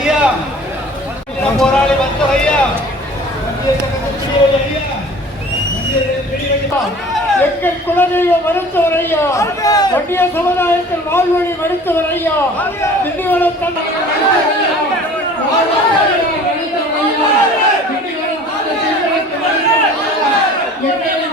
ஐயா. போராளி வந்த ஐயா. எங்கள் குலதெய்வ மருத்துவர் ஐயா. வண்டிய சமுதாயத்தில் வாழ்வழி மருத்துவர் ஐயா. திண்டிவனம் தந்தையின் ஐயா. மருத்துவர் ஐயா.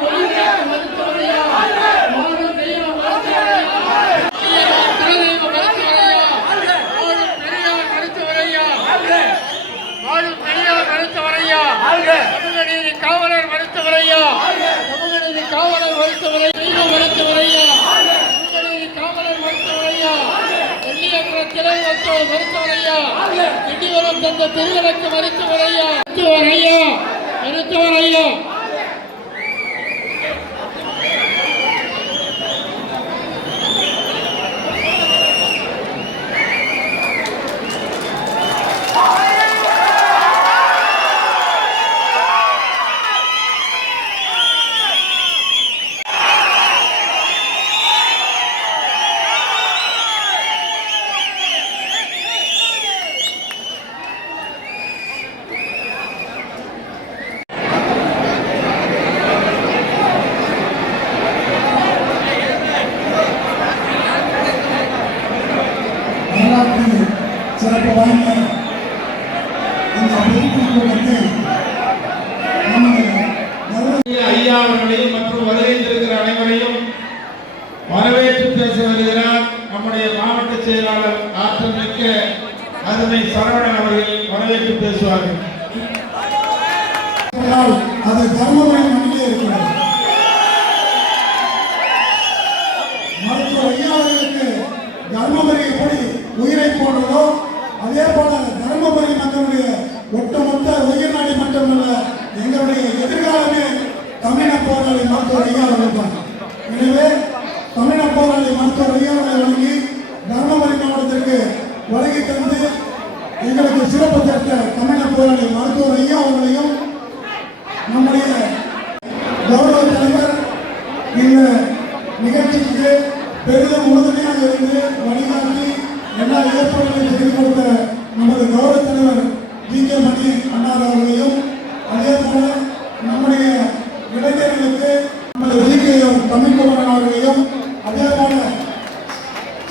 காவலர் மருத்துவர் ஐயா சமூக நீதி காவலர் மருத்துவர் தெய்வ மருத்துவர் ஐயா சமூக நீதி காவலர் மருத்துவர் ஐயா வெள்ளியங்கிற கிளை மருத்துவர் மருத்துவர் ஐயா திண்டிவனம் தந்த திருவிளக்கு சிறப்பு ஐயா அவர்களையும் மற்றும் வருகை தருகிற அனைவரையும் வரவேற்று பேச வருகிறார். நம்முடைய மாவட்ட செயலாளர் ஆற்றல் மிக்க அருமை சரவணன் அவர்கள் வரவேற்று பேசுவார்கள். அது தர்மபுரம் மண்ணிலே இருக்கிறது மருத்துவர் ஐயா அவர்களுக்கு தர்மபுரி எப்படி உயிரை போன்றதோ அதே போல தர்மபுரி மக்களுடைய ஒட்டுமொத்த உயிர் நாடி மட்டுமல்ல எங்களுடைய எதிர்காலமே தமிழ போராளி மருத்துவர் ஐயா அவர்கள் தான் எனவே தமிழ போராளி மருத்துவர் ஐயா அவர்களை வழங்கி தர்மபுரி மாவட்டத்திற்கு வருகை தந்து எங்களுக்கு சிறப்பு பெற்ற தமிழக போராளி மருத்துவர் ஐயா அவர்களையும் நம்முடைய கௌரவ தலைவர் இந்த நிகழ்ச்சிக்கு பெரிதும் உறுதுணையாக இருந்து வழிகாட்டி எல்லா ஏற்பாடுகளையும் செய்து கொடுத்த நமது கௌரவ தலைவர் ஜி கே மணி அண்ணார் அவர்களையும் அதே போல நம்முடைய இளைஞர்களுக்கு நமது ஜி கே தமிழ்குமரன் அவர்களையும் அதே போல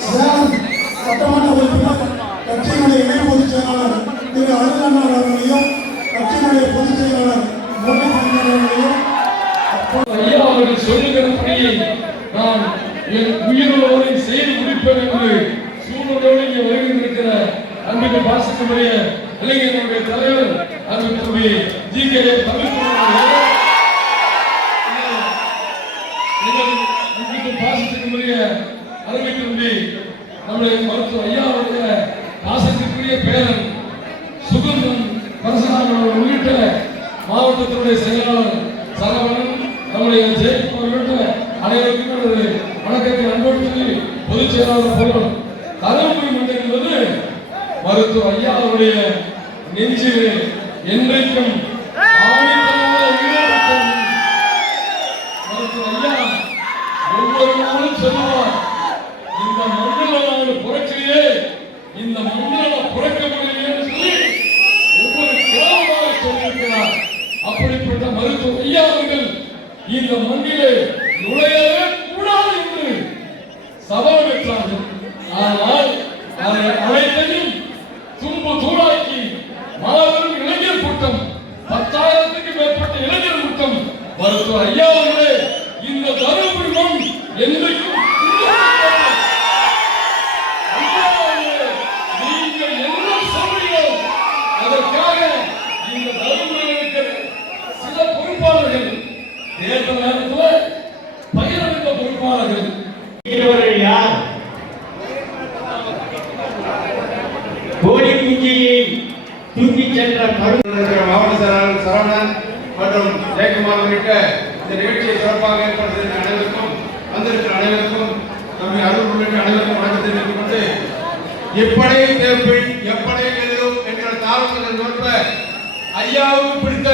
சேலம் சட்டமன்ற உறுப்பினர் கட்சியினுடைய இணை பொதுச் செயலாளர் திரு அருணார் அவர்களையும் கட்சியினுடைய பொதுச் செயலாளர் மோடி அவர்களையும் ஐயா அவர்கள் சொல்லுகிறபடி நான் என் உயிரோடு செய்து முடிப்பேன் என்று சூழ்நிலையோடு இங்கே வருகின்றிருக்கிற அன்பின் பாசத்தினுடைய இளைஞர்களுடைய தலைவர் அன்புக்குரிய ஜி கே பாசத்திற்குரிய அருமை தம்பி நம்முடைய மருத்துவ ஐயா அவருடைய பாசத்திற்குரிய பேரன் சுகந்தன் பரசுராமன் உள்ளிட்ட மாவட்டத்தினுடைய செயலாளர் சரவணன் நம்முடைய ஜெயக்குமார் உள்ளிட்ட அனைவருக்கும் எனது வணக்கத்தை அன்போடு சொல்லி பொதுச் செயலாளர் பொருள் தருமபுரி என்பது மருத்துவர் ஐயா அவருடைய நெஞ்சிலே என்றைக்கும் ஆணித்தரமான ஈடுபட்டது. மருத்துவர் ஐயா ஒவ்வொரு நாளும் சொல்லுவார் இந்த மண்ணில் நான் புரட்சியே இந்த மண்ணில் நான் புறக்க முடியலையே என்று சொல்லி ஒவ்வொரு கிராமமாக சொல்லியிருக்கிறார் அப்படிப்பட்ட மருத்துவர் ஐயா அவர்கள் இந்த மண்ணிலே நுழையவே கூடாது என்று சவால் பெற்றார்கள் ஆனால் அதை அனைத்தையும் தும்பு தூளாக்கி மாபெரும் இளைஞர் கூட்டம் பத்தாயிரத்துக்கு மேற்பட்ட இளைஞர் கூட்டம் மருத்துவர் ஐயா அவர்களே இந்த தருமபுரி மண் தேர்தல் நேரத்தில் பகிரமைத்த பொறுப்பாளர்கள். யார்? கோழி குஞ்சியை சென்ற மாவட்ட சரவணன் மற்றும் ஜெயக்குமார் உள்ளிட்ட இந்த நிகழ்ச்சியை சிறப்பாக ஏற்பாடு செய்த அனைவருக்கும் வந்திருக்கிற அனைவருக்கும் நம்மை அருள் உள்ளிட்ட அனைவருக்கும் வணக்கத்தை தெரிவித்துக் கொண்டு எப்படையை தேர்ப்பில் எப்படையை எதிரும் என்கிற தாரத்தில் நோக்க ஐயாவுக்கு பிடித்த